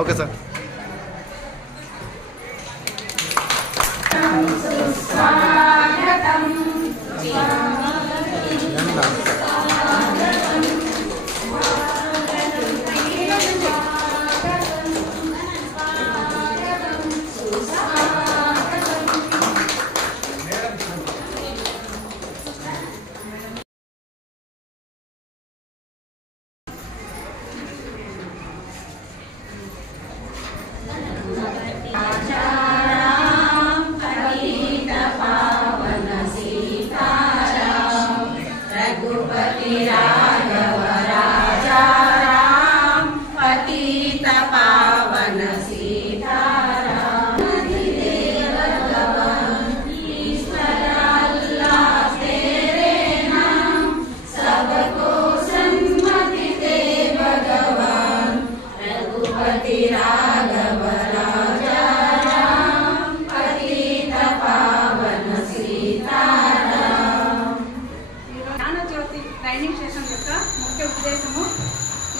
Okay sir.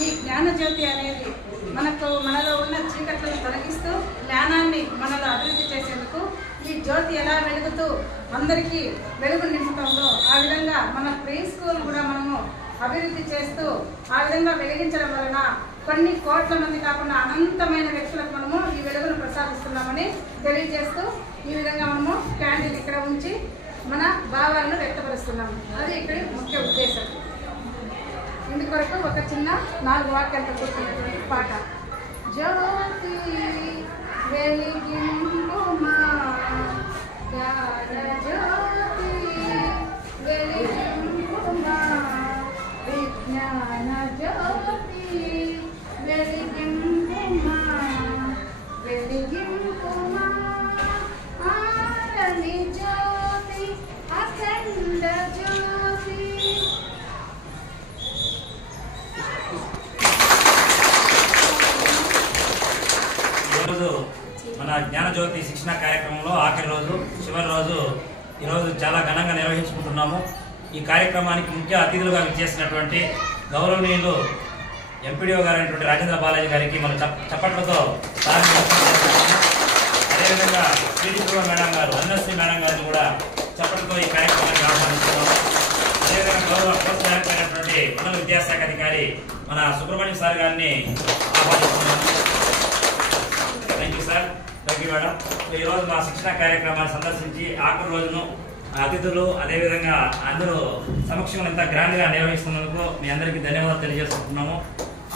ఈ జ్ఞానజ్యోతి అనేది మనలో ఉన్న చీకట్లను తొలగిస్తూ జ్ఞానాన్ని మనలో అభివృద్ధి చేసేందుకు ఈ జ్యోతి ఎలా వెలుగుతూ అందరికీ వెలుగు నింపుతుందో ఆ విధంగా మన ప్రీ స్కూల్ కూడా మనము అభివృద్ధి చేస్తూ ఆ విధంగా వెలిగించడం వలన కొన్ని కోట్ల మంది కాకుండా అనంతమైన వ్యక్తులకు మనము ఈ వెలుగును ప్రసాదిస్తున్నామని తెలియజేస్తూ ఈ విధంగా మనము క్యాండిల్ ఇక్కడ ఉంచి మన భావాలను వ్యక్తపరుస్తున్నాము. అది ఇక్కడ ముఖ్య ఉద్దేశం. ఇందుకొరకు ఒక చిన్న 4 వాక్యాలతో కూర్చున్నటువంటి పాట. జ్యోతి వెలిగింపుమా జ్యోతి వెలిగింపుమా విజ్ఞాన జ్యోతి వెలిగింపుమా వెలిగింపుమా ఆరని జ్యోతి అఖండ జ్యోతి. మన జ్ఞానజ్యోతి శిక్షణ కార్యక్రమంలో ఆఖరి రోజు, చివరి రోజు ఈరోజు చాలా ఘనంగా నిర్వహించుకుంటున్నాము. ఈ కార్యక్రమానికి ముఖ్య అతిథులుగా విచ్చేసినటువంటి గౌరవనీయులు ఎంపీడీఓ గారైనటువంటి రాజేంద్ర బాలాజీ గారికి మనం చప్పట్లతో అదేవిధంగా శ్రీశుభ మేడం గారు, అన్నశ్రీ మేడం గారిని కూడా చప్పట్లతో ఈ కార్యక్రమానికి ఆహ్వానిస్తున్నాము. అదేవిధంగా గౌరవ పోస్ట్ డైరెక్టర్ అయినటువంటి మండల విద్యాశాఖ అధికారి మన సుబ్రహ్మణ్యం సార్ గారిని ఆహ్వానిస్తున్నాము. Thank you sir, thank you madam. ఈరోజు మా శిక్షణ కార్యక్రమాన్ని సందర్శించి ఆఖరి రోజును అతిథులు అదేవిధంగా అందరూ సమక్షంలో ఇంత గ్రాండ్గా నిర్వహిస్తున్నందుకు మీ అందరికీ ధన్యవాదాలు తెలియజేసుకుంటున్నాము.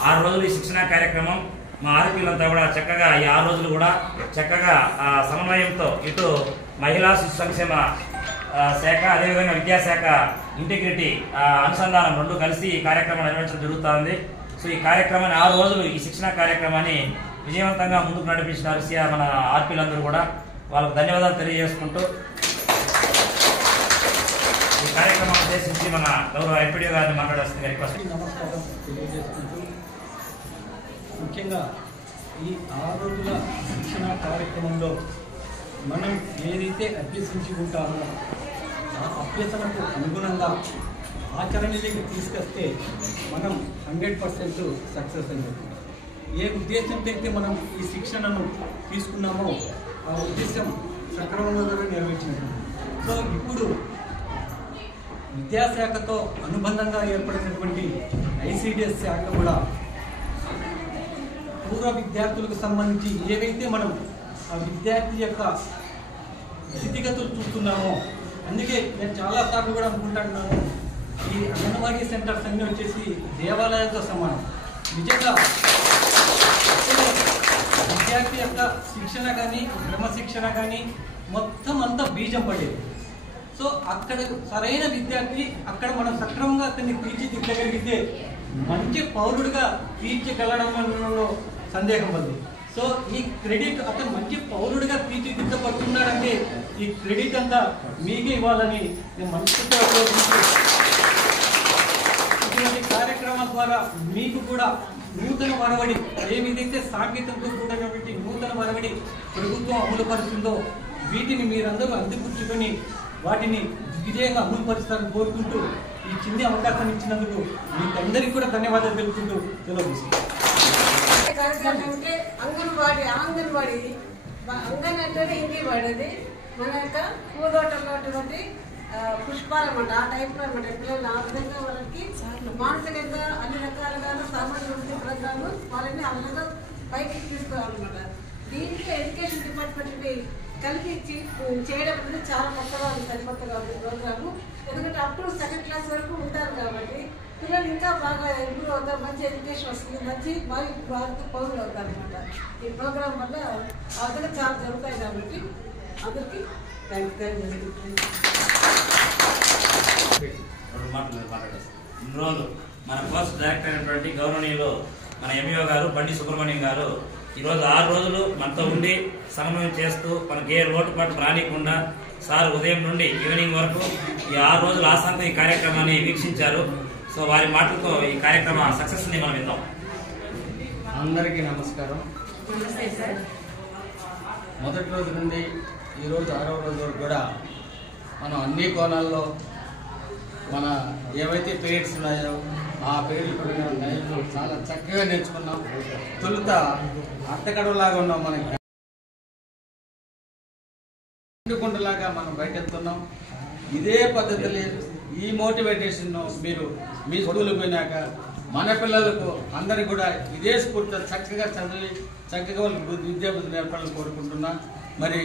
6 రోజులు ఈ శిక్షణ కార్యక్రమం మా ఆర్పీలంతా కూడా చక్కగా ఈ 6 రోజులు కూడా చక్కగా సమన్వయంతో ఇటు మహిళా శిశు సంక్షేమ శాఖ అదేవిధంగా విద్యాశాఖ ఇంటిగ్రిటీ అనుసంధానం 2 కలిసి ఈ కార్యక్రమం నిర్వహించడం జరుగుతుంది. సో ఈ కార్యక్రమాన్ని 6 రోజులు ఈ శిక్షణ కార్యక్రమాన్ని విజయవంతంగా ముందుకు నడిపించిన మన ఆర్పీలందరూ కూడా వాళ్ళకు ధన్యవాదాలు తెలియజేసుకుంటూ ఈ కార్యక్రమాన్ని ఉద్దేశించి మన గౌరవ ఎంపీడీ గారిని మాట్లాడాల్సిందిగా రిక్వెస్ట్. నమస్కారం తెలియజేసుకుంటూ ముఖ్యంగా ఈ 6 రోజుల శిక్షణ కార్యక్రమంలో మనం ఏదైతే అభ్యసించి ఉంటామో ఆ అభ్యసనకు అనుగుణంగా ఆచరణలోకి తీసుకొస్తే మనం 100% సక్సెస్ అవుతుంది. ఏ ఉద్దేశంతో అయితే మనం ఈ శిక్షణను తీసుకున్నామో ఆ ఉద్దేశం సక్రమంగా నెరవేర్చినట్టు. సో ఇప్పుడు విద్యాశాఖతో అనుబంధంగా ఏర్పడినటువంటి ఐసిడిఎస్ శాఖ కూడా పూర్వ విద్యార్థులకు సంబంధించి ఏవైతే మనం ఆ విద్యార్థి యొక్క స్థితిగతులు చూస్తున్నామో, అందుకే నేను చాలాసార్లు కూడా అనుకుంటున్నాను, ఈ అంగన్వాడీ సెంటర్స్ అన్నీ వచ్చేసి దేవాలయాలతో సమానం. నిజంగా విద్యార్థి యొక్క శిక్షణ కానీ క్రమశిక్షణ కానీ మొత్తం అంతా బీజం పడేది. సో అక్కడ సరైన విద్యార్థి అక్కడ మనం సక్రమంగా అతన్ని తీర్చిదిద్దగలిగితే మంచి పౌరుడిగా తీర్చగలడంలో సందేహం ఉంది. సో ఈ క్రెడిట్ అతను మంచి పౌరుడిగా తీర్చిదిద్దబడుతున్నాడంటే ఈ క్రెడిట్ అంతా మీకే ఇవ్వాలని నేను మనసుతో ఇటువంటి కార్యక్రమాల ద్వారా మీకు కూడా నూతన వరవడి ఏమిదైతే సాంకేతికతో కూడినటువంటి నూతన వరవడి ప్రభుత్వం అమలుపరుస్తుందో వీటిని మీరందరూ అందిపుచ్చుకొని వాటిని విజయంగా అమలుపరుస్తారని కోరుకుంటూ ఈ చిన్న అవకాశం ఇచ్చినందుకు మీకు అందరికీ కూడా ధన్యవాదాలు తెలుపుకుంటూ సెలవు తీసుకుంటాం. కార్యక్రమం అంటే అంగన్వాడీ అంగన్ అంటేనే హిందీ వాడేది మన యొక్క పూదోటంలో అటువంటి పుష్పాలు అన్నమాట. ఆ టైప్లో అన్నమాట. పిల్లలు ఆ విధంగా వాళ్ళకి మానసికంగా అన్ని రకాలుగా సామాజిక వృద్ధి పరంగాను వాళ్ళని ఆ విధంగా పైకి తీసుకోవాలన్నమాట. దీంట్లో ఎడ్యుకేషన్ డిపార్ట్మెంట్ని కలిపించి చేయడం అనేది చాలా కొత్తగా ఉంది, సరికొత్తగా ఉంది ప్రోగ్రాము. ఎందుకంటే అప్ టు 2nd క్లాస్ వరకు ఉంటారు కాబట్టి పిల్లలు ఇంకా బాగా ఇంప్రూవ్ అవుతారు, మంచి ఎడ్యుకేషన్ వస్తుంది, మంచి భారత పౌరులు అవుతారు అనమాట. ఈ ప్రోగ్రామ్ వల్ల ఆ విధంగా చాలా జరుగుతాయి కాబట్టి అందరికీ ఇన్ని రోజులు మన పోస్ట్ డైరెక్టర్ అయినటువంటి గౌరవనీయులు మన ఎంఈఓ గారు బండి సుబ్రహ్మణ్యం గారు ఈరోజు 6 రోజులు మనతో ఉండి సమన్వయం చేస్తూ మనకి ఏ లోటుపాటు రానికుండా సార్ ఉదయం నుండి ఈవినింగ్ వరకు ఈ 6 రోజులు ఆశాంతం ఈ కార్యక్రమాన్ని వీక్షించారు. సో వారి మాటలతో ఈ కార్యక్రమ సక్సెస్ ని మనం విందాం. అందరికీ నమస్కారం. మొదటి రోజు నుండి ఈరోజు 6వ రోజు వరకు కూడా మనం అన్ని కోణాల్లో మన ఏవైతే పీరియడ్స్ ఉన్నాయో ఆ పీరియడ్లు చాలా చక్కగా నేర్చుకున్నాం. తొలుత అట్టకడలాగా ఉన్నాం, మనకి కుండలాగా మనం బయటెళ్తున్నాం. ఇదే పద్ధతులు ఈ మోటివేషన్ మీరు మీ స్కూల్కి పోయినాక మన పిల్లలకు అందరికి కూడా ఇదే స్ఫూర్తితో చక్కగా చదివి చక్కగా వాళ్ళకి విద్యాబుద్ధి నేర్పాలని కోరుకుంటున్నా. మరి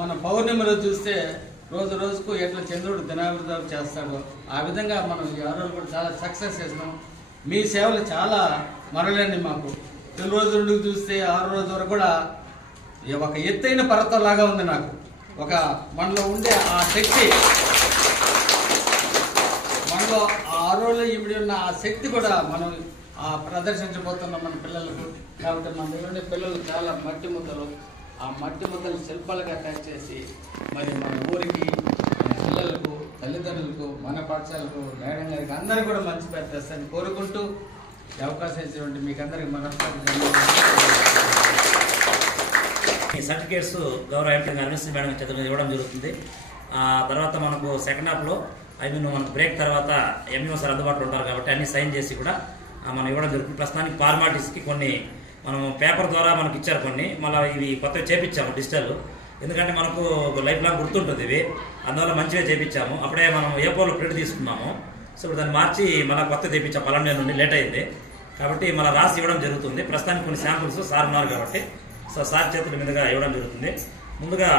మన పౌర్ణమిలో చూస్తే రోజు రోజుకు ఎట్లా చంద్రుడు దినాభివృద్ధి చేస్తాడో ఆ విధంగా మనం ఈ 6 రోజులు కూడా చాలా సక్సెస్ చేసినాం. మీ సేవలు చాలా మరలేండి మాకు. తొలి రోజు నుండి చూస్తే 6 రోజు వరకు కూడా ఒక ఎత్తైన పర్వతం లాగా ఉంది నాకు. ఒక మనలో ఉండే ఆ శక్తి, మనలో ఆ 6 రోజులు ఇమిడి ఉన్న ఆ శక్తి కూడా మనం ప్రదర్శించబోతున్నాం మన పిల్లలకు. కాబట్టి మన దగ్గర పిల్లలు చాలా మట్టి ముద్దలు, ఆ మట్టి ముద్దలు శిల్పాలుగా తయారు చేసి మరి మన ఊరికి, మన పిల్లలకు, తల్లిదండ్రులకు, మన పాఠశాలకు, మేడం గారికి అందరికీ కూడా మంచి పేరు తెస్తారని కోరుకుంటూ ఈ అవకాశం ఇచ్చినటువంటి మీకు అందరికి ఈ సర్టిఫికేట్స్ గౌరవ ఎంపీ ఎన్ఎస్సీ మేడం చేతులు ఇవ్వడం జరుగుతుంది. తర్వాత మనకు సెకండ్ హాఫ్లో మనకు బ్రేక్ తర్వాత ఎంఈఓ సార్ అందుబాటులో ఉంటారు కాబట్టి అన్ని సైన్ చేసి కూడా మనం ఇవ్వడం జరుగుతుంది. ప్రస్తుతానికి ఫార్మాలిటీస్కి కొన్ని మనం పేపర్ ద్వారా మనకి ఇచ్చారు, కొన్ని మళ్ళీ ఇవి కొత్తగా చేపించాము డిజిటల్. ఎందుకంటే మనకు లైఫ్ లాంగ్ గుర్తుంటుంది ఇవి, అందువల్ల మంచిగా చేపించాము. అప్పుడే మనం ఏపోలో ప్రింట్ తీసుకున్నాము. సో ఇప్పుడు దాన్ని మార్చి మళ్ళీ కొత్త తెప్పించాం. 12 నుండి లేట్ అయింది కాబట్టి మళ్ళీ రాసి ఇవ్వడం జరుగుతుంది. ప్రస్తుతానికి కొన్ని శాంపుల్స్ సార్ ఉన్నారు కాబట్టి సో సార్ చేతుల మీదుగా ఇవ్వడం జరుగుతుంది. ముందుగా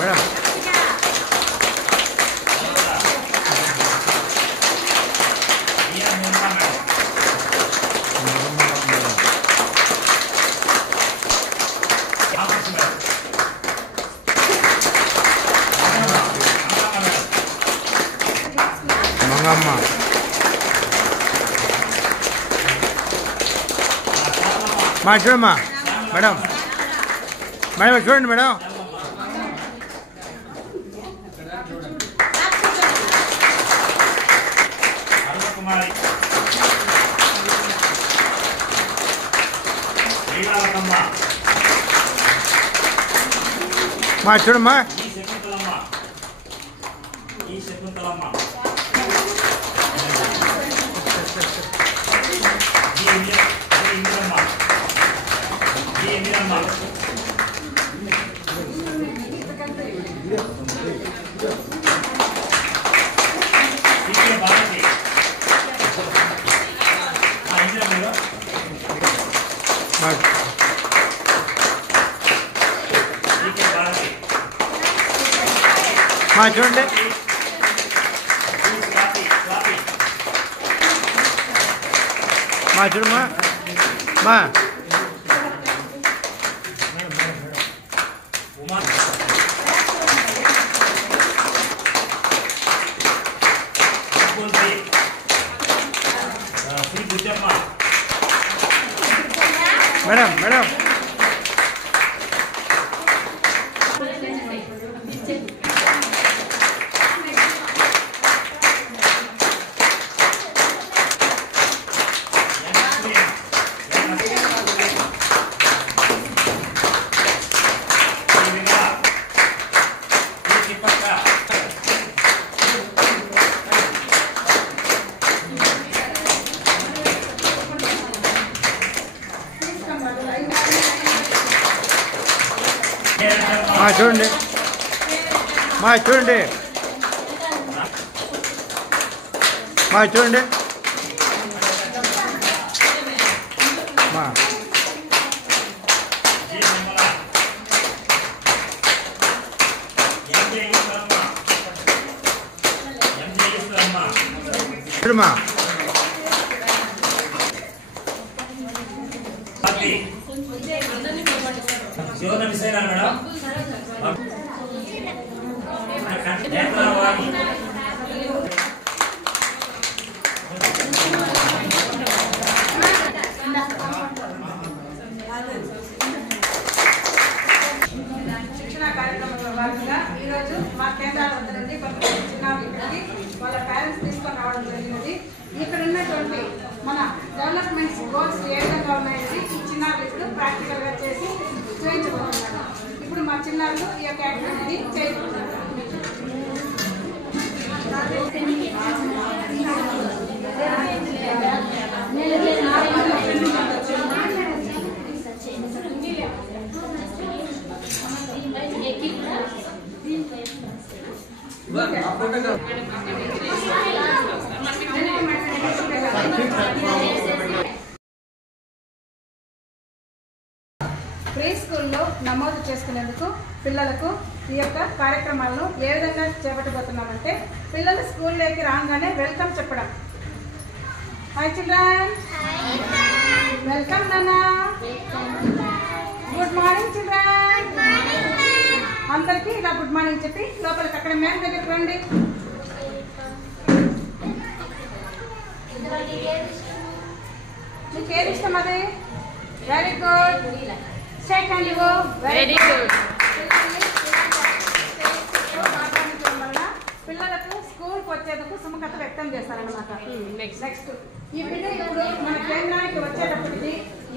మేడం మంగమ్మ మా చూడమ్మా మేడం, మేడం చూడండి మేడం. మా చూడమ్మా ఈ శకుంతలమ్మ, మా చూడండి మా చూడమ్మా మా మేడం మేడం చూడండి చూడండి చూడండి చూడమ్మా శివన విషయాలు మేడం శిక్షణ కార్యక్రమంలో భాగంగా ఈరోజు మా కేంద్రాల వద్ద నుండి కొంతమంది చిన్నారులు ఇక్కడికి వాళ్ళ పేరెంట్స్ తీసుకొని రావడం జరిగినది. ఇక్కడ ఉన్నటువంటి మన డెవలప్మెంట్ గోల్స్ ఏ విధంగా ఉన్నాయని ఈ చిన్నారులు ఇప్పుడు ప్రాక్టికల్ గా చేసి చూపించబోతున్నారు. ఇప్పుడు మా చిన్నారులు ఈ యొక్క యాక్టివిటీని చేయబోతున్నారు. ప్రీ స్కూల్లో నమోదు చేసుకునేందుకు పిల్లలకు ఈ యొక్క కార్యక్రమాలను ఏ విధంగా చేపట్టబోతున్నామంటే పిల్లలు స్కూల్లోకి రాగానే వెల్కమ్ చెప్పడం. హాయ్ చిల్డ్రన్, వెల్కమ్ నాన్నా, గుడ్ మార్నింగ్ చిల్డ్రన్. అందరికీ ఇలా గుడ్ మార్నింగ్ చెప్పి లోపలికి అక్కడ మేడం దగ్గరికి రండి. మీకు ఏది ఇష్టం? అది వెరీ గుడ్. షేక్ హ్యాండ్ ఇవ్వు. Very good. పిల్లలకు స్కూల్కి వచ్చేందుకు సుముఖత వ్యక్తం చేస్తారన్నమాట. నెక్స్ట్ ఈ పిల్లలు ఇప్పుడు మన కేంద్రానికి వచ్చేటప్పటికి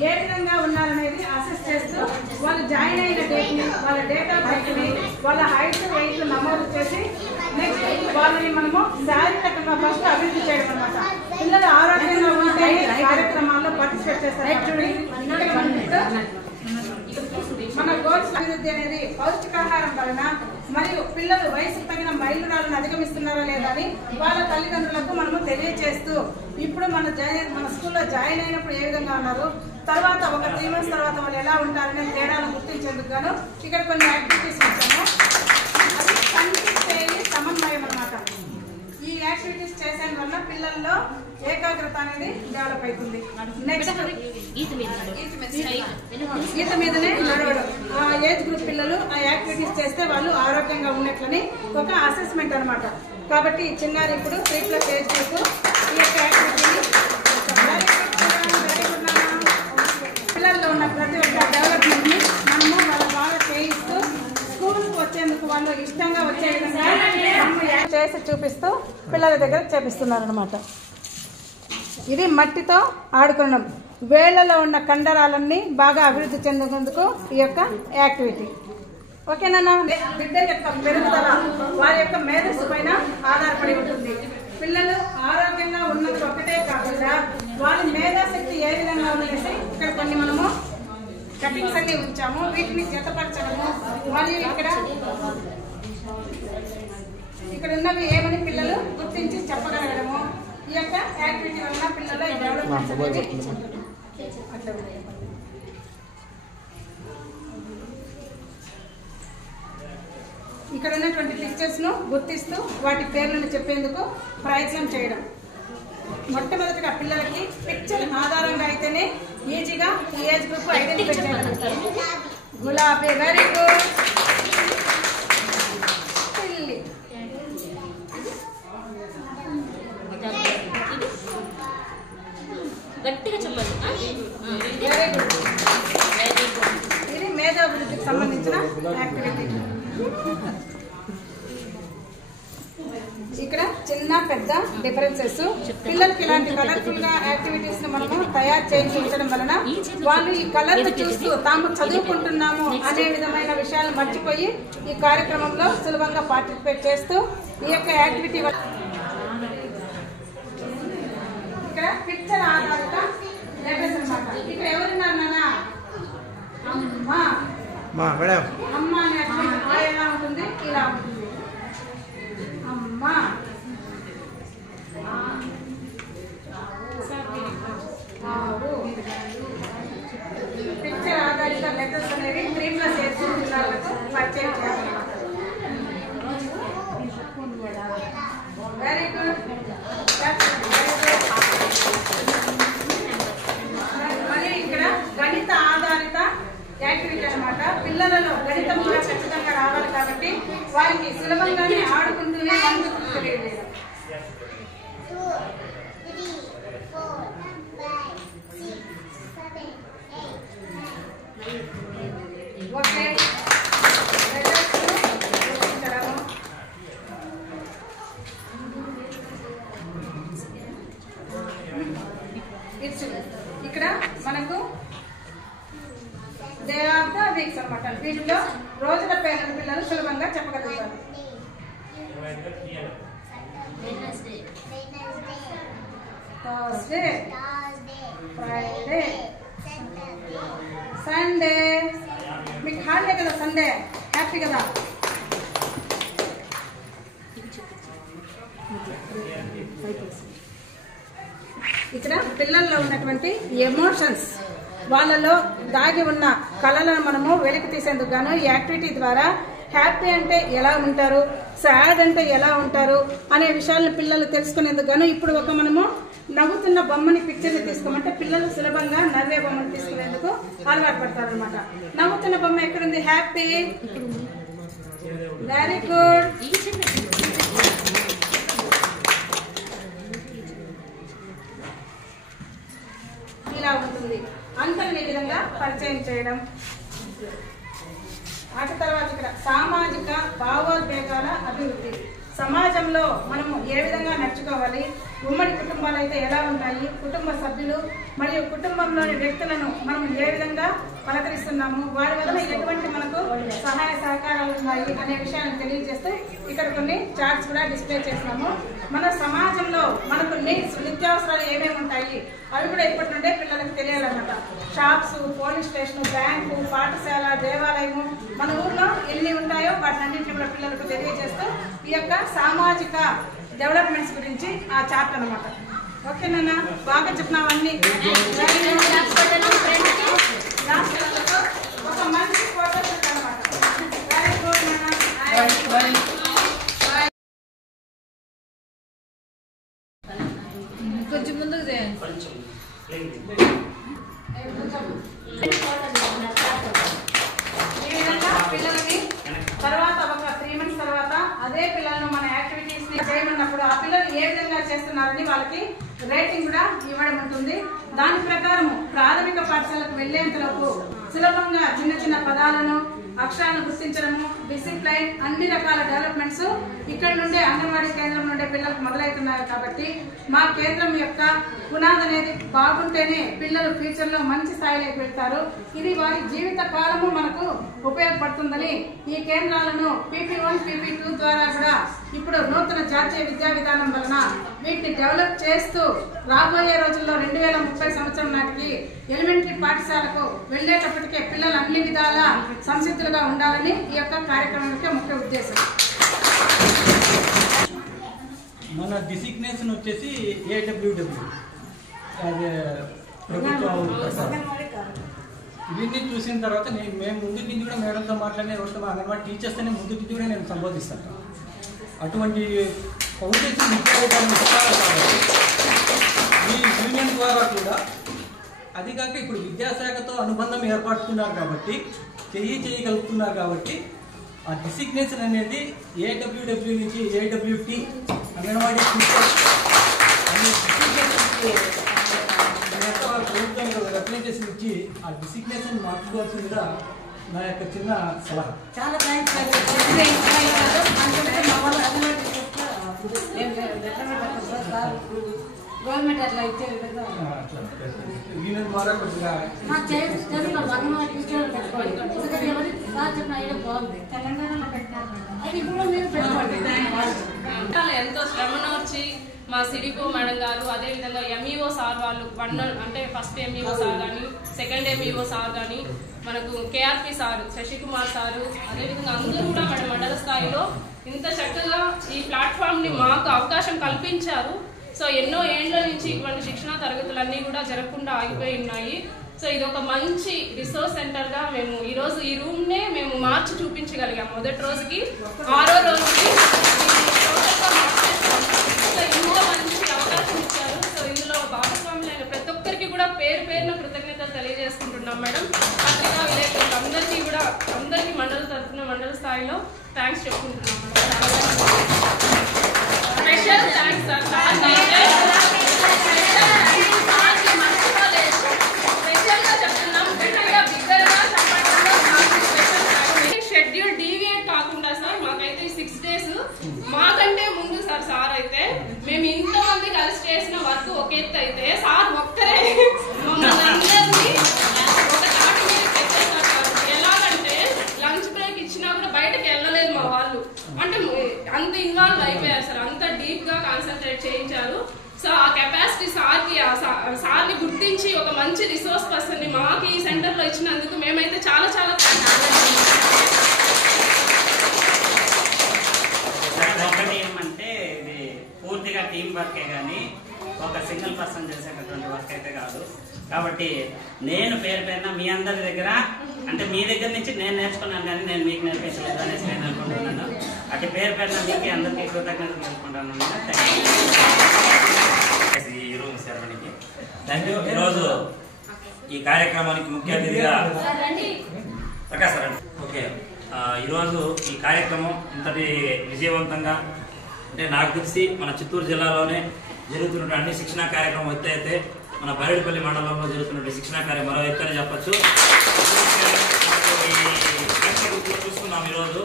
ఏ విధంగా ఉన్నారనేది అసెస్ చేస్తూ వాళ్ళు జాయిన్ అయిన డేట్ ని, వాళ్ళ డేట్ ఆఫ్ బర్త్ ని, వాళ్ళ హైట్ వెయిట్ నమోదు చేసి నెక్స్ట్ వాళ్ళని మనము శారీరకంగా ఫస్ట్ అభివృద్ధి చేయడం అన్నమాట. పిల్లలు ఆరోగ్యంగా ఉంటే కార్యక్రమాల్లో పార్టిసిపేట్ చేస్తారు. మన గోల్స్ అభివృద్ధి అనేది పౌష్టికాహారం వలన మరియు పిల్లలు వయసుకు తగిన మైలురాలను అధిగమిస్తున్నారా లేదా అని వాళ్ళ తల్లిదండ్రులకు మనము తెలియజేస్తూ ఇప్పుడు మన స్కూల్లో జాయిన్ అయినప్పుడు ఏ విధంగా ఉన్నారు, తర్వాత ఒక 3 months తర్వాత వాళ్ళు ఎలా ఉంటారనే తేడాలను గుర్తించేందుకు గాను ఇక్కడ కొన్ని యాక్టివిటీస్ ఇచ్చాము. అది కనిపించేది సమన్వయం అన్నమాట. ఈ యాక్టివిటీస్ చేసే వల్ల పిల్లల్లో ఏకాగ్రత అనేది డెవలప్ అవుతుంది. నెక్స్ట్ ఈత మీదనే నడవడం. ఆ ఏజ్ గ్రూప్ పిల్లలు ఆ యాక్టివిటీస్ చేస్తే వాళ్ళు ఆరోగ్యంగా ఉన్నట్లని ఒక అసెస్మెంట్ అనమాట. కాబట్టి చిన్నారి ఇప్పుడు 3+ ఏజ్ గ్రూప్ ఈ యొక్క యాక్టివిటీని పిల్లల్లో ఉన్న ప్రతి ఒక్క డెవలప్మెంట్ ని మనము వాళ్ళు బాగా చేయిస్తూ స్కూల్కి వచ్చేందుకు వాళ్ళు ఇష్టంగా వచ్చే విధంగా చేసి చూపిస్తూ పిల్లల దగ్గర చేపిస్తున్నారు అనమాట. ఇది మట్టితో ఆడుకోవడం. వేళ్లలో ఉన్న కండరాలన్నీ బాగా అభివృద్ధి చెందేందుకు ఈ యొక్క యాక్టివిటీ. ఓకేనా? బిడ్డ యొక్క పెరుగుదల వారి యొక్క మేధస్సు పైన ఆధారపడి ఉంటుంది. పిల్లలు ఆరోగ్యంగా ఉన్నది ఒకటే కాకుండా వాళ్ళ మేధాశక్తి ఏ విధంగా ఉన్నది ఇక్కడ కొన్ని మనము కటింగ్స్ అన్ని ఉంచాము. వీటిని జతపరచడము మరియు ఇక్కడ ఉన్నవి ఏమని పిల్లలు గుర్తించి చెప్పగలగడము. ఈ యొక్క యాక్టివిటీ వల్ల పిల్లల డెవలప్మెంట్ ఇక్కడ ఉన్నటువంటి పిక్చర్స్ ను గుర్తిస్తూ వాటి పేర్లను చెప్పేందుకు ప్రయత్నం చేయడం. మొట్టమొదటిగా పిల్లలకి పిక్చర్ ఆధారంగా అయితేనే ఈజీగా ఈ ఏజ్ గ్రూప్ ఐడెంటిఫై చేయగలుగుతారు. గులాబీ, వెరీ గుడ్. పిల్లి, గట్టిగా చెప్పండి. Very good. ఇది మేధాభివృద్ధికి సంబంధించిన యాక్టివిటీ. ఇక్కడ చిన్న పెద్ద డిఫరెన్సెస్. పిల్లలకి ఇలాంటి కలర్ఫుల్ గా యాక్టివిటీస్ ను మనము తయారు చేయించడం వలన వాళ్ళు ఈ కలర్ ను చూస్తూ తాము చదువుకుంటున్నాము అనే విధమైన విషయాలు మర్చిపోయి ఈ కార్యక్రమంలో సులభంగా పార్టిసిపేట్ చేస్తూ ఈ యొక్క యాక్టివిటీ ఇక్కడ పిక్చర్ ఆధారిత లెటర్స్ అన్నమాట. ఇక్కడ ఎవరున్నారు నాన్న? అమ్మ. మేడం అమ్మ అనేటువంటి ఆ ఎలా ఉంటుంది, ఇలా ఉంటుంది. అమ్మ ఆవు. పిక్చర్ ఆధారిత లెటర్స్ అనేవి 3+8 పిల్లలకు పరిచయం చేయాలన్నమాట. Very good. మళ్ళీ ఇక్కడ గణిత ఆధారిత యాక్టివిటీ అన్నమాట. పిల్లలలో గణితం కూడా ఖచ్చితంగా రావాలి కాబట్టి వారికి సులభంగానే ఆడుకుంటూనే అందుకు తెలియలేదు. ఓకే, ఇక్కడ మనకు డే ఆఫ్ ద వీక్స్ అన్నమాట. వీటిలో రోజుల పేర్లను పిల్లలు సులభంగా చెప్పగలుగుతారు. Thursday, Friday, Sunday. మీకు హాలిడే కదా సండే, హ్యాపీ కదా. ఇక్కడ పిల్లల్లో ఉన్నటువంటి ఎమోషన్స్, వాళ్ళలో దాగి ఉన్న కళలను మనము వెలికి తీసేందుకు గాను ఈ యాక్టివిటీ ద్వారా హ్యాపీ అంటే ఎలా ఉంటారు, సాడ్ అంటే ఎలా ఉంటారు అనే విషయాలను పిల్లలు తెలుసుకునేందుకు గాను ఇప్పుడు ఒక మనము నవ్వుతున్న బొమ్మని పిక్చర్ని తీసుకోమంటే పిల్లలు సులభంగా నవ్వే బొమ్మను తీసుకునేందుకు అలవాటు పడతారు అనమాట. నవ్వుతున్న బొమ్మ ఎక్కడుంది? హ్యాపీ. Very good. ఇలా ఉంటుంది. అంతర్ని ఈ విధంగా పరిచయం చేయడం. ఆ తర్వాత ఇక్కడ సామాజిక భావోద్వేగాల అభివృద్ధి. సమాజంలో మనము ఏ విధంగా నడుచుకోవాలి, ఉమ్మడి కుటుంబాలు అయితే ఎలా ఉంటాయి, కుటుంబ సభ్యులు మరియు కుటుంబంలోని వ్యక్తులను మనం ఏ విధంగా పలకరిస్తున్నాము, వారి వల్ల ఎటువంటి మనకు సహాయ సహకారాలు ఉన్నాయి అనే విషయాన్ని తెలియజేస్తూ ఇక్కడ కొన్ని చార్ట్స్ కూడా డిస్ప్లే చేస్తున్నాము. మన సమాజంలో మనకు నీడ్స్, నిత్యావసరాలు ఏమేమి ఉంటాయి అవి కూడా ఇప్పటి నుండే పిల్లలకు తెలియాలన్నమాట. షాప్స్, పోలీస్ స్టేషన్, బ్యాంకు, పాఠశాల, దేవాలయము మన ఊర్లో ఎన్ని ఉంటాయో వాటిని అన్నింటినీ కూడా పిల్లలకు తెలియజేస్తూ ఈ యొక్క సామాజిక డెవలప్మెంట్స్ గురించి ఆ చార్ట్ అన్నమాట. ఓకేనా? బాగా చెప్పినావు అన్ని. ఒక మంచి ఫోటో అన్నమాట. వెరీ గుడ్ నాన్న. కొంచెం ముందుకు చేయండి. ఈ విధంగా పిల్లలని తర్వాత ఒక 3 months తర్వాత అదే పిల్లలను మన యాక్టివిటీస్ ని చేయమన్నప్పుడు ఆ పిల్లలు ఏ విధంగా చేస్తున్నారని వాళ్ళకి రేటింగ్ కూడా ఇవ్వడం ఉంటుంది. దాని ప్రకారం ప్రాథమిక పాఠశాలకు వెళ్లేంతలోపు సులభంగా చిన్న చిన్న పదాలను, అక్షరాలను గుర్తించడము, డిసిప్లైన్, అన్ని రకాల డెవలప్మెంట్స్ ఇక్కడ నుండే అంగన్వాడీ కేంద్రం నుండే పిల్లలకు మొదలవుతున్నారు. కాబట్టి మా కేంద్రం యొక్క పునాది అనేది బాగుంటేనే పిల్లలు ఫ్యూచర్ లో మంచి స్థాయిలోకి వెళ్తారు. ఇది వారి జీవిత కాలము మనకు ఉపయోగపడుతుందని ఈ కేంద్రాలను PP1, PP2 ద్వారా కూడా ఇప్పుడు నూతన జాతీయ విద్యా విధానం వలన వీటిని డెవలప్ చేస్తూ రాబోయే రోజుల్లో 2030 సంవత్సరం నాటికి ఎలిమెంటరీ పాఠశాలకు వెళ్లేటప్పటికే పిల్లలు అన్ని విధాల సంసిద్ధులుగా ఉండాలని ఈ యొక్క కార్యక్రమం యొక్క ముఖ్య ఉద్దేశం. మన డిసిగ్నేషన్ వచ్చేసి AWW, అదే ప్రభుత్వం. ఇవన్నీ చూసిన తర్వాత మేము ముందు నుంచి కూడా మేడంతో మాట్లాడిన రోజు మా అంగన్వాడీ టీచర్స్ అనే ముందు నుంచి కూడా నేను సంబోధిస్తాను. అటువంటి ఫౌండేషన్ ఈ యూనియన్ ద్వారా కూడా అది కాక ఇప్పుడు విద్యాశాఖతో అనుబంధం ఏర్పడుతున్నారు కాబట్టి చేయగలుగుతున్నారు కాబట్టి ఆ డిసిగ్నేషన్ అనేది AWW నుంచి AWT అంగన్వాడీ టీచర్ అనే డిసిగ్నేషన్కి ప్రభుత్వం రిప్రజెంటేషన్ ఇచ్చి ఆ డిసిగ్నేషన్ మార్చుకోవాల్సిందిగా నా యొక్క చిన్న సలహా. చాలా థ్యాంక్స్. గవర్నమెంట్ అట్లా ఇచ్చే విధంగా యూనియన్ ద్వారా కొద్దిగా తెలంగాణలో పెట్టారు. అది కూడా మీరు పెట్టుకోండి. ఎంతో శ్రమనోర్చి మా సిడిపో మేడం గారు, అదేవిధంగా MEO సార్ వాళ్ళు అంటే ఫస్ట్ MEO సార్ కానీ సెకండ్ ఎంఈఓ సార్ కానీ, మనకు కేఆర్పి సారు, శశికుమార్ సారు, అదేవిధంగా అందరూ కూడా మన మండల స్థాయిలో ఇంత చక్కగా ఈ ప్లాట్ఫామ్ని మాకు అవకాశం కల్పించారు. సో ఎన్నో ఏండ్ల నుంచి ఇటువంటి శిక్షణా తరగతులన్నీ కూడా జరగకుండా ఆగిపోయి ఉన్నాయి. సో ఇది ఒక మంచి రిసోర్స్ సెంటర్గా మేము ఈరోజు ఈ రూమ్నే మేము మార్చి చూపించగలిగాం. మొదటి రోజుకి 6వ రోజుకి సో ఇంత మంచి అవకాశం ఇచ్చారు. సో ఇందులో భాగస్వాములైన ప్రతి ఒక్కరికి కూడా పేరు పేరున కృతజ్ఞతలు తెలియజేసుకుంటున్నాం మేడం. పత్రికా విలేకరులు అందరికీ కూడా అందరికీ మండల తరఫున మండల స్థాయిలో థ్యాంక్స్ చెప్పుకుంటున్నాం madam. Special thanks sir. Schedule deviate కాకుండా సార్ మాకైతే 6 days మాకంటే ముందు సార్ అయితే మేము ఇంతమంది కలిసి చేసిన వర్క్ ఒక ఎత్తు అయితే సార్ ఒక్కరే మమ్మల్ని అందరినీ ఒక తాటి మీద పెట్టేసారు. ఎలాగంటే లంచ్ బ్రేక్ ఇచ్చినా కూడా బయటకు వెళ్ళలేదు మా వాళ్ళు. అంటే అంత ఇన్వాల్వ్ అయిపోయారు సార్, అంత డీప్ గా కాన్సన్ట్రేట్ చేయించారు. సో ఆ కెపాసిటీ సార్ని గుర్తించి ఒక మంచి రిసోర్స్ పర్సన్ ని మాకు ఈ సెంటర్ లో ఇచ్చినందుకు మేమైతే చాలా చాలా ఒకటి ఏమంటే ఇది పూర్తిగా టీం వర్కే కానీ ఒక సింగిల్ పర్సన్ చేసేటటువంటి వర్క్ అయితే కాదు. కాబట్టి నేను పేరున మీ అందరి దగ్గర అంటే మీ దగ్గర నుంచి నేను నేర్చుకున్నాను కానీ నేను మీకు నేర్పించలేదు అనేసి నేను అనుకుంటున్నాను. అటు పేరున మీకు అందరికీ కృతజ్ఞతలు తెలుపుకుంటాను. Thank you. ఈరోజు ఈ కార్యక్రమానికి ముఖ్య అతిథిగా ఓకే ఈరోజు ఈ కార్యక్రమం ఇంతటి విజయవంతంగా అంటే నాకు తెలిసి మన చిత్తూరు జిల్లాలోనే జరుగుతున్న అన్ని శిక్షణా కార్యక్రమం అయితే మన బరేడుపల్లి మండలంలో జరుగుతున్న శిక్షణా కార్యం మరో ఎత్తని చెప్పచ్చు. చూస్తున్నాం ఈరోజు.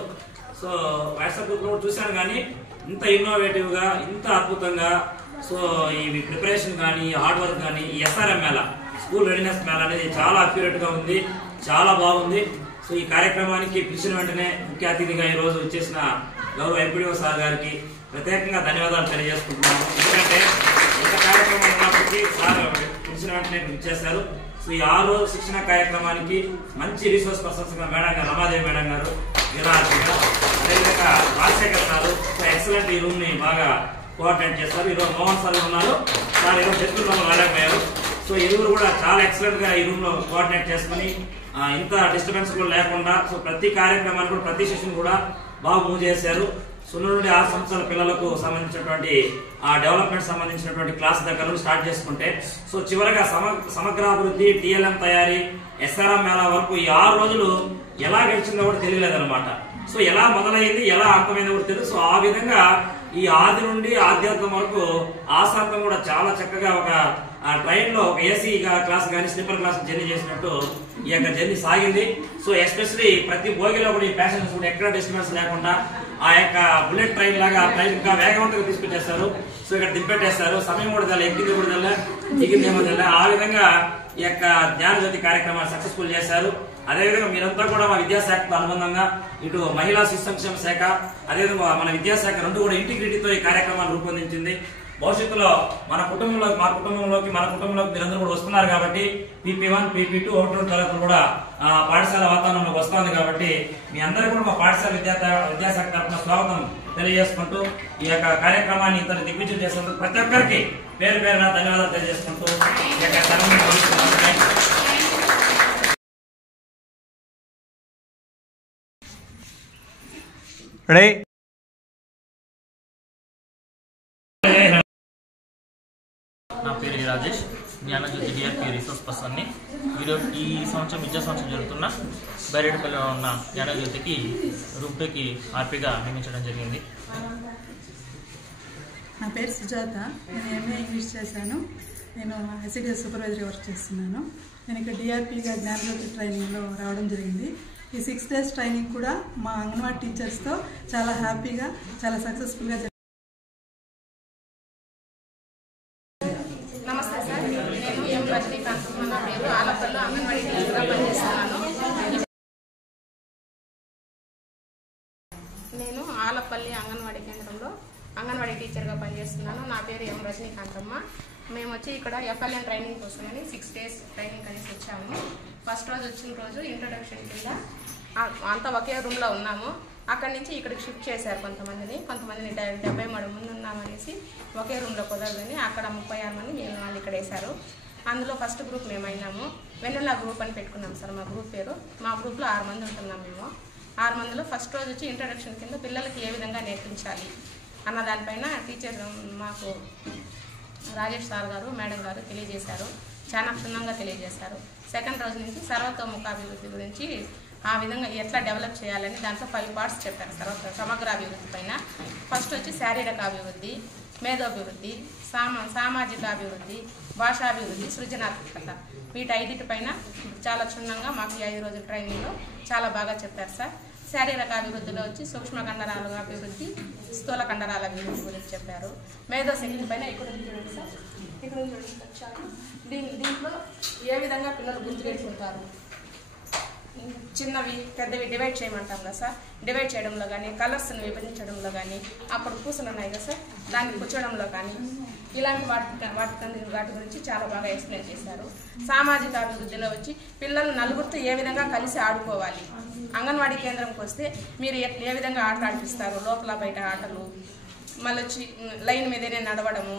సో వాట్సాప్ గ్రూప్ లో చూశాను కానీ ఇంత ఇన్నోవేటివ్ గా ఇంత అద్భుతంగా సో ఈ ప్రిపరేషన్ కానీ హార్డ్ వర్క్ కానీ ఈ SRM Mela school readiness Mela అనేది చాలా అక్యురేట్ గా ఉంది, చాలా బాగుంది. సో ఈ కార్యక్రమానికి పిలిచిన వెంటనే ముఖ్య అతిథిగా ఈ రోజు వచ్చేసిన గౌరవ ఎంపీడీఓ సార్ గారికి ప్రత్యేకంగా ధన్యవాదాలు తెలియజేసుకుంటున్నాను. ఎందుకంటే ఇంత కార్యక్రమం ఉన్నప్పటికీ సార్ పిలిచిన వెంటనే ఇచ్చేశారు. సో ఈ 6 రోజుల శిక్షణ కార్యక్రమానికి మంచి రిసోర్స్ పర్సన్స్ గా మేడం గారు, రమాదేవి మేడం గారు, అదేవిధంగా రాజశేఖర్ సార్ ఎక్సలెంట్ ఈ రూమ్ ని బాగా కోఆర్డినేట్ చేస్తారు. ఈరోజు మోహన్ సార్ ఉన్నారు, సార్ ఈరోజు చెప్తున్న రాలేకపోయారు. సో ఇరువురు కూడా చాలా ఎక్సలెంట్ గా ఈ రూమ్ లో కోఆర్డినేట్ చేసుకుని ఇంత డిస్టర్బెన్స్ కూడా లేకుండా సో ప్రతి కార్యక్రమాన్ని కూడా ప్రతి సెషన్ కూడా బాగా మూవ్ చేశారు. 0 నుండి 6 సంవత్సరాల పిల్లలకు సంబంధించినటువంటి ఆ డెవలప్మెంట్ సంబంధించినటువంటి క్లాస్ దగ్గర నుండి స్టార్ట్ చేసుకుంటే సో చివరిగా సమగ్రాభివృద్ధి, TLM తయారీ, SRM మేళా వరకు ఈ 6 రోజులు ఎలా గడిచిందో కూడా తెలియలేదన్నమాట. సో ఎలా మొదలైంది ఎలా అంతమైందో కూడా తెలుసు. సో ఆ విధంగా ఈ ఆది నుండి ఆధ్యాత్మం వరకు ఆశాంతం కూడా చాలా చక్కగా ఒక ట్రైన్ లో ఒక ఏసీ క్లాస్ కానీ స్లీపర్ క్లాస్ జర్నీ చేసినట్టు ఈ యొక్క జర్నీ సాగింది. సో ఎస్పెషలీ ప్రతి భోగిలో కూడా ఈ ప్యాసింజర్స్ కూడా ఎక్కడ డిస్టర్బెన్స్ లేకుండా ఆ యొక్క బుల్లెట్ ట్రైన్ లాగా ఆ ట్రైన్ ఇంకా వేగవంతంగా తీసుకొచ్చేస్తారు. సో ఇక్కడ దింపెట్టేస్తారు, సమయం కూడా తెల్ల, ఎక్కింది కూడా తెల్ల, దిగిందేమో తెల్ల. ఆ విధంగా ఈ యొక్క జ్ఞానజ్యోతి కార్యక్రమాన్ని సక్సెస్ఫుల్ చేశారు. అదేవిధంగా మీరంతా కూడా మా విద్యాశాఖతో అనుబంధంగా ఇటు మహిళా శిశు సంక్షేమ శాఖ అదేవిధంగా మన విద్యాశాఖ రెండు కూడా ఇంటిగ్రిటీతో ఈ కార్యక్రమాన్ని రూపొందించింది. భవిష్యత్తులో మా కుటుంబంలోకి మీరందరూ కూడా వస్తున్నారు కాబట్టి PP1, PP2 ఒకటి తరగతులు కూడా పాఠశాల వాతావరణంలోకి వస్తుంది కాబట్టి మీ అందరూ కూడా మా పాఠశాల విద్యాశాఖ తరఫున స్వాగతం తెలియజేసుకుంటూ ఈ యొక్క కార్యక్రమాన్ని ఇంత దిగ్విజయం చేసినందుకు ప్రతి ఒక్కరికి పేరు పేరున ధన్యవాదాలు తెలియజేసుకుంటూ ఈ యొక్క రెడీ. నా పేరు రాజేష్, జ్ఞానజ్యోతి DRP రిసోర్స్ పర్సన్ని. ఈ సంవత్సరం విద్యా సంవత్సరం జరుగుతున్న బైరేడుపల్లిలో ఉన్న జ్ఞానజ్యోతికి రూపేకి ఆర్పీగా నియమించడం జరిగింది. నా పేరు సుజాత, నేను MA ఇంగ్లీష్ చేశాను. నేను ICDS సూపర్వైజరీ వర్క్ చేస్తున్నాను. నేను ఇక్కడ DRPగా జ్ఞానజ్యోతి ట్రైనింగ్లో రావడం జరిగింది. ఈ 6 days ట్రైనింగ్ కూడా మా అంగన్వాడీ టీచర్స్తో చాలా హ్యాపీగా చాలా సక్సెస్ఫుల్గా జరిగింది. నమస్తే సార్, నేను ఎం రజనీకాంత్, నా పేరు ఆలపల్లి అంగన్వాడీ టీచర్గా పనిచేస్తున్నాను. నేను ఆలపల్లి అంగన్వాడీ కేంద్రంలో అంగన్వాడీ టీచర్గా పనిచేస్తున్నాను. నా పేరు ఎం రజనీకాంతమ్మ. మేము వచ్చి ఇక్కడ ఎఫ్ఎల్ఎన్ ట్రైనింగ్ కోసమని 6 days ట్రైనింగ్ అనేసి వచ్చాము. ఫస్ట్ రోజు వచ్చిన రోజు ఇంట్రడక్షన్ కింద అంతా ఒకే రూమ్లో ఉన్నాము. అక్కడి నుంచి ఇక్కడికి షిఫ్ట్ చేశారు కొంతమందిని 70 మంది ఉన్నామనేసి ఒకే రూమ్లో కుదరదని అక్కడ 36 మంది మేము వాళ్ళు ఇక్కడ వేశారు. అందులో ఫస్ట్ గ్రూప్ మేము అయినాము. వెన్నెల గ్రూప్ అని పెట్టుకున్నాం సార్ మా గ్రూప్ పేరు. మా గ్రూప్లో 6 మంది ఉంటున్నాం మేము. 6 మందిలో ఫస్ట్ రోజు వచ్చి ఇంట్రడక్షన్ కింద పిల్లలకి ఏ విధంగా నేర్పించాలి అన్న దానిపైన టీచర్ మాకు రాజేష్ సార్ గారు మేడం గారు తెలియజేశారు. చాలా క్షుణ్ణంగా తెలియజేశారు. సెకండ్ రోజు నుంచి సర్వతోముఖాభివృద్ధి గురించి ఆ విధంగా ఎట్లా డెవలప్ చేయాలని దాంట్లో 5 parts చెప్పారు. సమగ్ర అభివృద్ధి పైన ఫస్ట్ వచ్చి శారీరక అభివృద్ధి, మేధోభివృద్ధి, సామాజిక అభివృద్ధి, భాషాభివృద్ధి, సృజనాత్మకత వీటన్నిటిపైన చాలా క్షుణ్ణంగా మాకు 5 రోజుల ట్రైనింగ్లో చాలా బాగా చెప్పారు సార్. శారీరక అభివృద్ధిలో వచ్చి సూక్ష్మ కండరాల అభివృద్ధి, స్థూల కండరాల అభివృద్ధి గురించి చెప్పారు. మేధోశక్తి పైన ఇక్కడ చూడండి సార్, ఇక్కడ చూడండి వచ్చాను. దీంట్లో ఏ విధంగా పిల్లలు గుర్తుపెట్టుకుంటారు, చిన్నవి పెద్దవి డివైడ్ చేయమంటాం కదా సార్, డివైడ్ చేయడంలో కానీ కలర్స్ని విభజించడంలో కానీ అప్పుడు పూసలు ఉన్నాయి కదా సార్ దాన్ని కూర్చోడంలో కానీ ఇలాంటి వాటి గురించి చాలా బాగా ఎక్స్ప్లెయిన్ చేశారు. సామాజిక అభివృద్ధిలో వచ్చి పిల్లలు నలుగురితో ఏ విధంగా కలిసి ఆడుకోవాలి, అంగన్వాడీ కేంద్రంకి వస్తే మీరు ఏ విధంగా ఆటలు ఆడిపిస్తారు, లోపల బయట ఆటలు, మళ్ళీ వచ్చి లైన్ మీదనే నడవడము,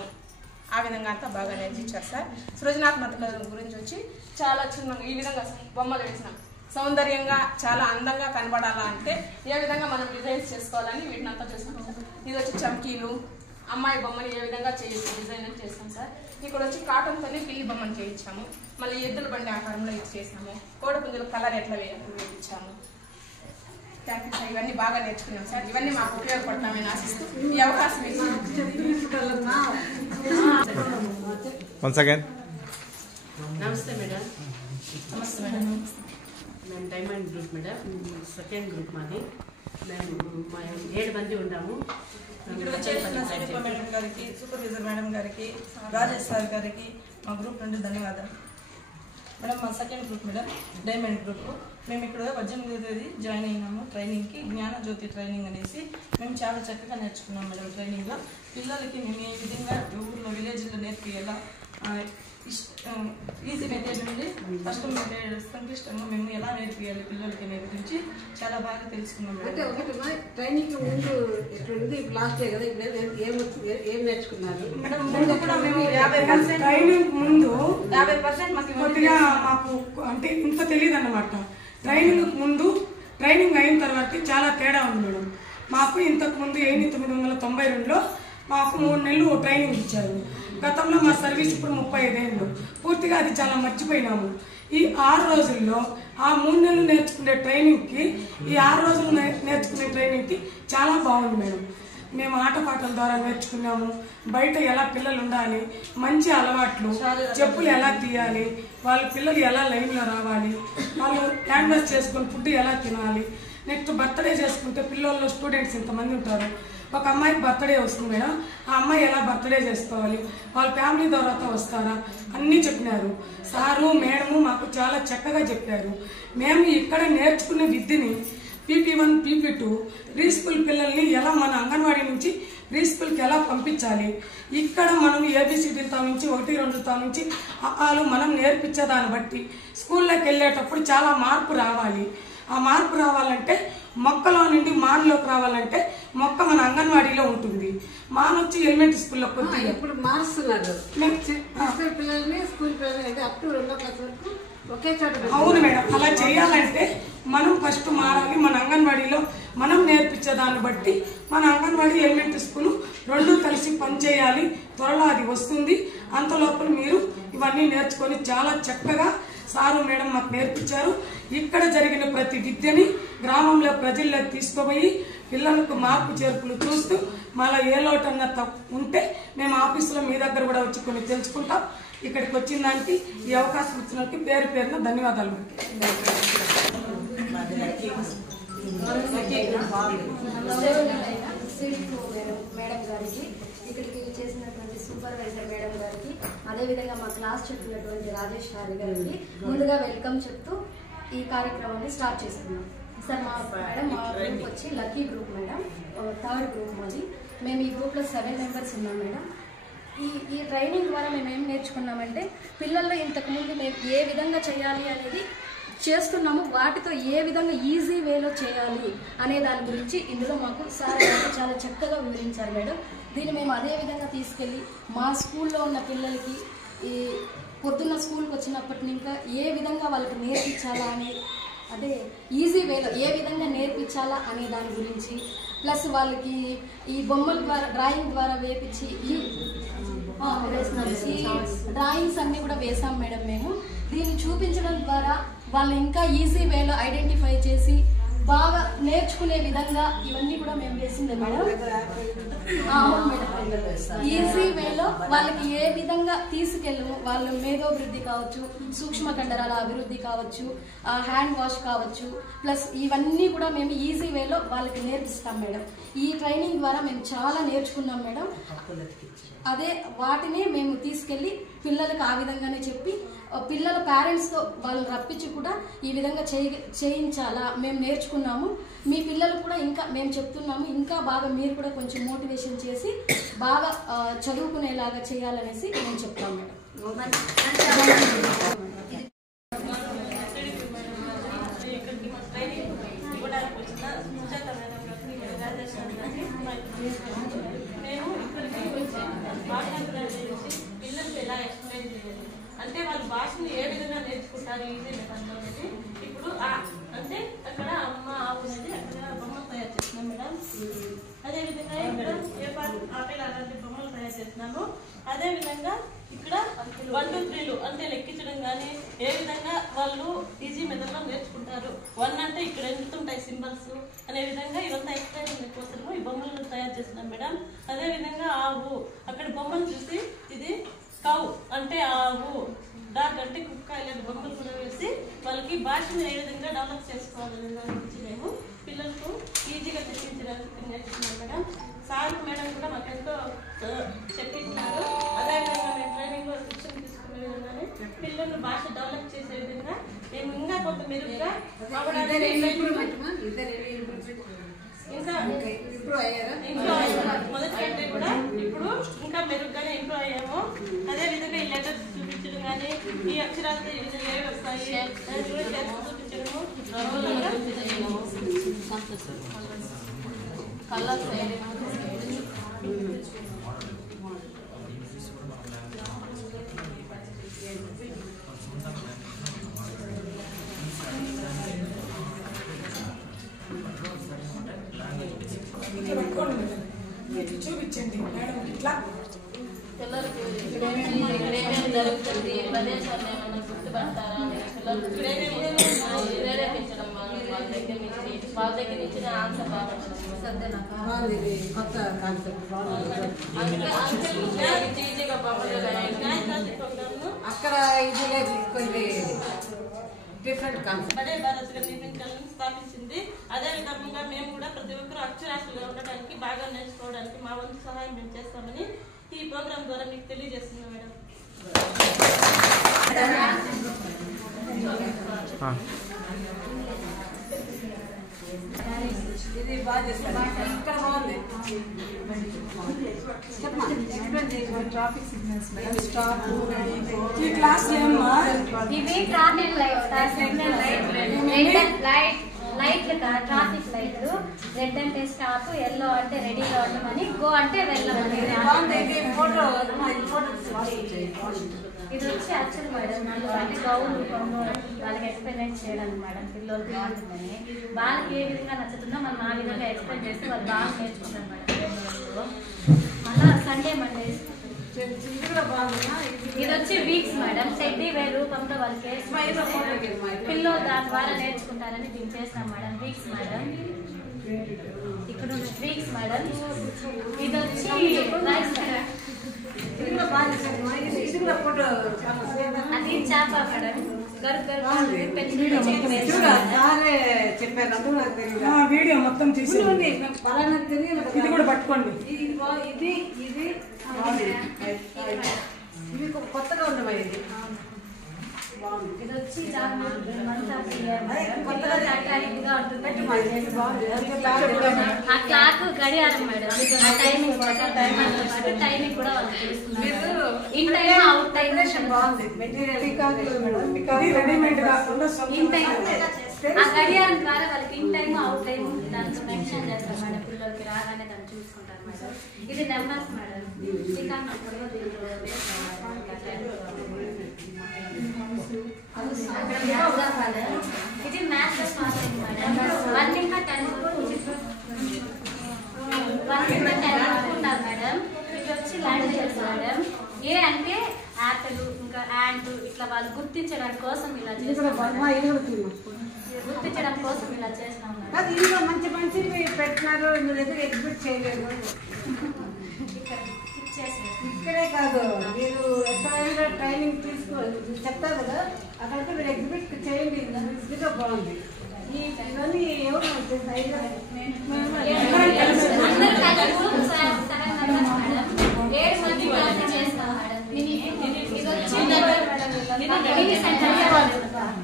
ఆ విధంగా అంతా బాగా నేర్పించారు సార్. సృజనాత్మకత గురించి వచ్చి చాలా చిన్నగా ఈ విధంగా బొమ్మలు వేసినాం. సౌందర్యంగా చాలా అందంగా కనబడాలా అంటే ఏ విధంగా మనం డిజైన్స్ చేసుకోవాలని వీటిని అంతా చేస్తాం సార్. ఇది వచ్చి చమ్కీలు, అమ్మాయి బొమ్మని ఏ విధంగా చేయొచ్చు డిజైన్ అని చేస్తాం సార్. ఇక్కడ వచ్చి కాటన్తోనే పిల్లి బొమ్మను చేయించాము. మళ్ళీ ఎద్దుల బండి ఆకారంలో ఇది చేసాము. కోడిపుంజుల కలర్ ఎట్లా వేయించాము. Thank you sir. ఇవన్నీ బాగా నేర్చుకున్నాం సార్. ఇవన్నీ మాకు ఉపయోగపడతామని ఆశిస్తూ ఈ అవకాశం నమస్తే మేడం. నమస్తే మేడం. మేము diamond group madam, second group మాది. మేము 7 మంది ఉన్నాము. ఇక్కడ వచ్చేసిన సునీత మేడం గారికి, సూపర్వైజర్ మేడం గారికి, రాజేష్ సార్ గారికి మా గ్రూప్ నుండి ధన్యవాదాలు మేడం. మా second group madam diamond group. మేము ఇక్కడ 18వ తేదీ జాయిన్ అయినాము ట్రైనింగ్కి, జ్ఞానజ్యోతి ట్రైనింగ్ అనేసి. మేము చాలా చక్కగా నేర్చుకున్నాం మేడం. ట్రైనింగ్లో పిల్లలకి మేము ఏ విధంగా ఊళ్ళో విలేజ్లో నేర్పియాలా, ఈజీ మెథడ్ నుండి కష్టం మెథడ్ సంక్లిష్టంగా మేము ఎలా నేర్పియాలి పిల్లలకి అనే గురించి చాలా బాగా తెలుసుకున్నాం. అంటే ఒకటి ట్రైనింగ్ ముందు ఇట్లుంది, లాస్ట్ డే కదా, ఇప్పుడు ఏం నేర్చుకున్నారు మేడం? ముందు కూడా మేము 50% ట్రైనింగ్ ముందు 50% కొద్దిగా మాకు అంటే ఇంత తెలియదు అన్నమాట. ట్రైనింగ్ ముందు ట్రైనింగ్ అయిన తర్వాత చాలా తేడా ఉంది మేడం. మాకు ఇంతకు ముందు 1992లో మాకు 3 నెలలు ట్రైనింగ్ ఇచ్చారు. గతంలో మా సర్వీస్ ఇప్పుడు 35 ఏళ్ళు. పూర్తిగా అది చాలా మర్చిపోయినాము. ఈ 6 రోజుల్లో ఆ 3 నెలలు నేర్చుకునే ట్రైనింగ్కి ఈ 6 రోజులు నేర్చుకునే ట్రైనింగ్కి చాలా బాగుంది మేడం. మేము ఆటపాటల ద్వారా నేర్చుకున్నాము. బయట ఎలా పిల్లలు ఉండాలి, మంచి అలవాట్లు, చెప్పులు ఎలా తీయాలి, వాళ్ళ పిల్లలు ఎలా లైన్లో రావాలి, వాళ్ళు హ్యాండ్ వాష్ చేసుకుని ఫుడ్ ఎలా తినాలి, నెక్స్ట్ బర్త్డే చేసుకుంటే పిల్లల్లో స్టూడెంట్స్ ఇంతమంది ఉంటారు. ఒక అమ్మాయికి బర్త్డే వస్తుంది మేడం, ఆ అమ్మాయి ఎలా బర్త్డే చేసుకోవాలి, వాళ్ళ ఫ్యామిలీ ద్వారా వస్తారా అన్నీ చెప్పినారు సారు మేడము. మాకు చాలా చక్కగా చెప్పారు. మేము ఇక్కడ నేర్చుకునే విద్యని PP1 PP2 ప్రీ స్కూల్ పిల్లల్ని ఎలా మన అంగన్వాడీ నుంచి ప్రీ స్కూల్కి ఎలా పంపించాలి, ఇక్కడ మనం ABCDలతో నుంచి 1, 2తో నుంచి ఆలు మనం నేర్పించేదాన్ని బట్టి స్కూల్లోకి వెళ్ళేటప్పుడు చాలా మార్పు రావాలి. ఆ మార్పు రావాలంటే మొక్కలో నుండి మాన్లోకి రావాలంటే మొక్క మన అంగన్వాడీలో ఉంటుంది. మాన్ వచ్చి ఎలిమెంటరీ స్కూల్లో కొద్దిగా ఇప్పుడు మారుస్తున్నారు. పిల్లల్ని స్కూల్ పిల్లలు అప్ టు 2వ క్లాస్ వరకు ఒకే చోట. అవును మేడం, అలా చేయాలంటే మనం ఫస్ట్ మారాలి. మన అంగన్వాడీలో మనం నేర్పించేదాన్ని బట్టి మన అంగన్వాడీ ఎలిమెంటరీ స్కూల్ 2 కలిసి పనిచేయాలి. త్వరలో అది వస్తుంది. అంత లోపల మీరు ఇవన్నీ నేర్చుకొని చాలా చక్కగా సారు మేడం మాకు నేర్పించారు. ఇక్కడ జరిగిన ప్రతి విద్యని గ్రామంలో ప్రజల్లోకి తీసుకుపోయి పిల్లలకు మార్పు చేర్పులు చూస్తూ మళ్ళీ ఏ లోటన్నా తప్పు ఉంటే మేము ఆఫీసులో మీ దగ్గర కూడా వచ్చి కొన్ని తెలుసుకుంటాం. ఇక్కడికి వచ్చిన దానికి ఈ అవకాశం ఇచ్చినందుకు పేరు పేరున ధన్యవాదాలు. మేడం గారికి, ఇక్కడికి చేసినటువంటి సూపర్వైజర్ మేడం గారికి, అదేవిధంగా మా క్లాస్ చెప్పినటువంటి రాజేష్ సార్ గారికి ముందుగా వెల్కమ్ చెప్తూ ఈ కార్యక్రమాన్ని స్టార్ట్ చేస్తున్నాం. సార్ మా గ్రూప్ వచ్చి lucky group madam, 3rd group మాది. మేము ఈ గ్రూప్లో 7 మెంబర్స్ ఉన్నాం మేడం. ఈ ట్రైనింగ్ ద్వారా మేము ఏం నేర్చుకున్నామంటే పిల్లల్లో ఇంతకుముందు మేము ఏ విధంగా చేయాలి అనేది చేస్తున్నాము, వాటితో ఏ విధంగా ఈజీ వేలో చేయాలి అనే దాని గురించి ఇందులో మాకు సార్ చాలా చక్కగా వివరించారు మేడం. దీన్ని మేము అదే విధంగా తీసుకెళ్ళి మా స్కూల్లో ఉన్న పిల్లలకి ఈ పొద్దున్న స్కూల్కి వచ్చినప్పటి ఇంకా ఏ విధంగా వాళ్ళకి నేర్పించాలా అనే అదే ఈజీ వేలో ఏ విధంగా నేర్పించాలా అనే దాని గురించి, ప్లస్ వాళ్ళకి ఈ బొమ్మల ద్వారా డ్రాయింగ్ ద్వారా వేపించి ఈ డ్రాయింగ్స్ అన్నీ కూడా వేసాం మేడం. మేము దీన్ని చూపించడం ద్వారా వాళ్ళు ఇంకా ఈజీ వేలో ఐడెంటిఫై చేసి బాగా నేర్చుకునే విధంగా ఇవన్నీ కూడా మేము వేసిందే మేడం. ఈజీ వేలో వాళ్ళకి ఏ విధంగా తీసుకెళ్ళము, వాళ్ళ మేధోభివృద్ధి కావచ్చు, సూక్ష్మ కండరాల అభివృద్ధి కావచ్చు, హ్యాండ్ వాష్ కావచ్చు, ప్లస్ ఇవన్నీ కూడా మేము ఈజీ వేలో వాళ్ళకి నేర్పిస్తాం మేడం. ఈ ట్రైనింగ్ ద్వారా మేము చాలా నేర్చుకున్నాం మేడం. అదే వాటిని మేము తీసుకెళ్ళి పిల్లలకు ఆ విధంగానే చెప్పి పిల్లల పేరెంట్స్తో వాళ్ళు రప్పించి కూడా ఈ విధంగా చేయించాలా మేము నేర్చుకున్నాము, మీ పిల్లలు కూడా ఇంకా మేము చెప్తున్నాము, ఇంకా బాగా మీరు కూడా కొంచెం మోటివేషన్ చేసి బాగా చదువుకునేలాగా చేయాలనేసి మేము చెప్తాం మేడం. పిల్లలకి ఎలా ఎక్స్ప్లెయిన్ చేయాలి అంటే వాళ్ళ భాషను ఏ విధంగా నేర్చుకుంటారు ఈజీ మెథడ్లో అనేది ఇప్పుడు అంటే అక్కడ అమ్మ ఆవునది అక్కడ బొమ్మలు తయారు చేస్తున్నాం మేడం. అదేవిధంగా ఇక్కడ ఏ ఆపిల్ అలాంటి బొమ్మలు తయారు చేస్తున్నాము. అదేవిధంగా ఇక్కడ 1 2 3లు అంటే లెక్కించడం కానీ ఏ విధంగా వాళ్ళు ఈజీ మెథడ్లో నేర్చుకుంటారు. 1 అంటే ఇక్కడ ఎందుకుంటాయి సింబల్స్ అనే విధంగా ఇవంతా ఎక్స్ప్లెయిన్ కోసము ఈ బొమ్మలను తయారు చేస్తున్నాం మేడం. అదేవిధంగా ఆవు అక్కడ బొమ్మలు చూసి ఇది కౌ అంటే ఆవు, డాగ్ అంటే కుక్క, ఇలాంటి బొమ్మలు కూడా వేసి వాళ్ళకి భాషను ఏ విధంగా డెవలప్ చేసుకోవాలనే దాని గురించి మేము పిల్లలకు ఈజీగా తెప్పించడానికి నేర్చుకున్నాం మేడం. సార్ మేడం కూడా మాకు ఎంతో చెప్పించారు. అదేవిధంగా మేము ట్రైనింగ్లో శిక్షణ తీసుకునే విధంగానే పిల్లలు భాష డెవలప్ చేసే విధంగా మేము ఇంకా కొంత మెరుగ్గా మొదటి కంటే కూడా ఇప్పుడు ఇంకా మెరుగ్గానే ఇంప్రూవ్ అయ్యాము. అదే విధంగా ఈ లెటర్స్ చూపించడం కానీ ఈ అక్షరాలతో ఈ విధంగా ఏవి వస్తాయి చూపించడము కలర్స్ చూపించండి మేడం. ఇట్లా పిల్లలకి ఇక్కడేమేమి జరుగుతుంది, ప్రదేశాలు ఏమైనా గుర్తుపడతారా అని పిల్లలు ప్రేరేపించడం వాళ్ళ దగ్గర నుంచి ఆన్సర్ ఈజీగా అక్కడ ఈజీగా తీసుకుంది డిఫరెంట్ కాన్సెప్ట్ బడే భారత్ నిర్మించాలని స్థాపించింది. అదే విధంగా మేము కూడా ప్రతి ఒక్కరూ అక్షరాస్యులుగా ఉండడానికి బాగా నేర్చుకోవడానికి మా వంతు సహాయం మేము చేస్తామని ఈ ప్రోగ్రామ్ ద్వారా మీకు తెలియజేస్తున్నాం మేడం. ఇది బాగా చేస్తారు. ఇక్కడ బాగుంది. Traffic signals madam. స్టాప్ ఈ క్లాస్ ఏమా ఇవి ట్రాఫిక్ లైట్లు ట్రాఫిక్ లైట్లు. రెడ్ అంటే స్టాప్, ఎల్లో అంటే రెడీగా ఉండమని, గో అంటే వెళ్ళమని. ఇది వచ్చి యాక్చువల్ మేడం అంటే గౌను కొంగు వాళ్ళకి ఎక్స్ప్లెయిన్ చేయడానికి మేడం పిల్లలు బాగుంటుందని. వాళ్ళకి ఏ విధంగా నచ్చుతుందో మనం ఆ విధంగా ఎక్స్ప్లెయిన్ చేస్తే వాళ్ళు బాగా నేర్చుకుంటారు మేడం. అలా సండే మండే ఇది వచ్చి వీక్స్ మేడం. టెడ్డీ వేర్ రూపంలో వాళ్ళకి పిల్లలు దాని ద్వారా నేర్చుకుంటారని దీన్ని చేస్తాం మేడం. Weeks madam. ఇక్కడ వీక్స్ మేడం. ఇది వచ్చి అది చేప మేడం. వీడియో మొత్తం తీసి ఇది కూడా పట్టుకోండి. ఇది ఇది ఇవి కొత్తగా ఉన్నాయి. ఇది వచ్చి మంతా ఆఫ్ ది ఇయర్ పిల్లలకి అట్రాక్టివ్ గా ఉంటుంది. ఆ క్లాక్ గడియారం మేడం, ఆ టైమింగ్ టైమింగ్ కూడా వాళ్ళకి తెలుస్తున్నారు. ఇన్ టైం అవుట్ టైం బాగుంది. ఆ గడియారం ద్వారా వాళ్ళకి ఇన్ టైం అవుట్ టైం దాంట్లో మెన్షన్ చేస్తారు మేడం. పిల్లలకి రాగానే దాన్ని చూసుకుంటారు మేడం. ఇది నెంబర్స్ మేడం. ఇది మ్యాథ్స్ మార్కింగ్ మేడం. 1 ఇంకా 10 అనుకుంటారు మేడం. ఇది వచ్చి లాంగ్వేజెస్ మేడం. ఏ అంటే యాపిల్, ఇంకా యాంట్, ఇట్లా వాళ్ళు గుర్తించడం కోసం ఇలా గుర్తించడం కోసం ఇలా చేస్తాం. అది ఇంట్లో మంచి మంచి పెట్టినారు, మీ దగ్గర ఎగ్జిబిట్ చేయలేదు. ఇక్కడే కాదు, మీరు ఎక్కడైనా ట్రైనింగ్ చెప్తారు కదా, అక్కడికి మీరు ఎగ్జిబిట్ చేయండి. ఈజీగా బాగుంది. ఇవన్నీ ఎవరు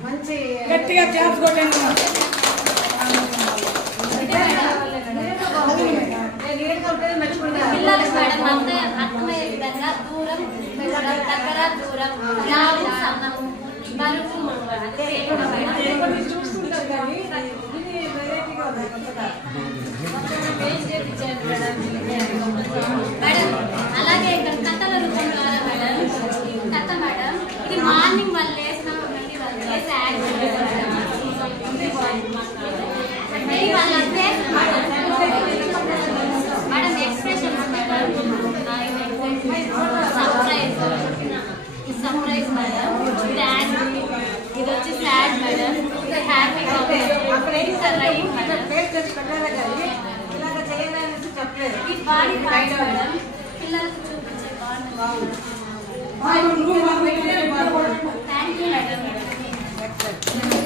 మంచి గట్టిగా క్లాప్స్ కొట్టండి. పిల్లలకి మేడం అర్థమయ్యే విధంగా దూరం, దగ్గర, దూరం, లావు, సన్నం, బరువు చూస్తుంటారు కానీ ఇది వెరైటీగా ఉంది. మేడం అలాగే ఇక్కడ కథల రూపం ద్వారా మేడం, కథ మేడం ఇది మార్నింగ్ వాళ్ళు వేసిన వాళ్ళు చేసే madam expressions madam. Surprise madam. ఇది యాంగ్రీ, ఇది వచ్చి సాడ్ మేడం. ఇది హ్యాపీ ఈ బాడీ పార్ట్స్ మేడం పిల్లలకు చూపించే బాగుంది. Thank you madam.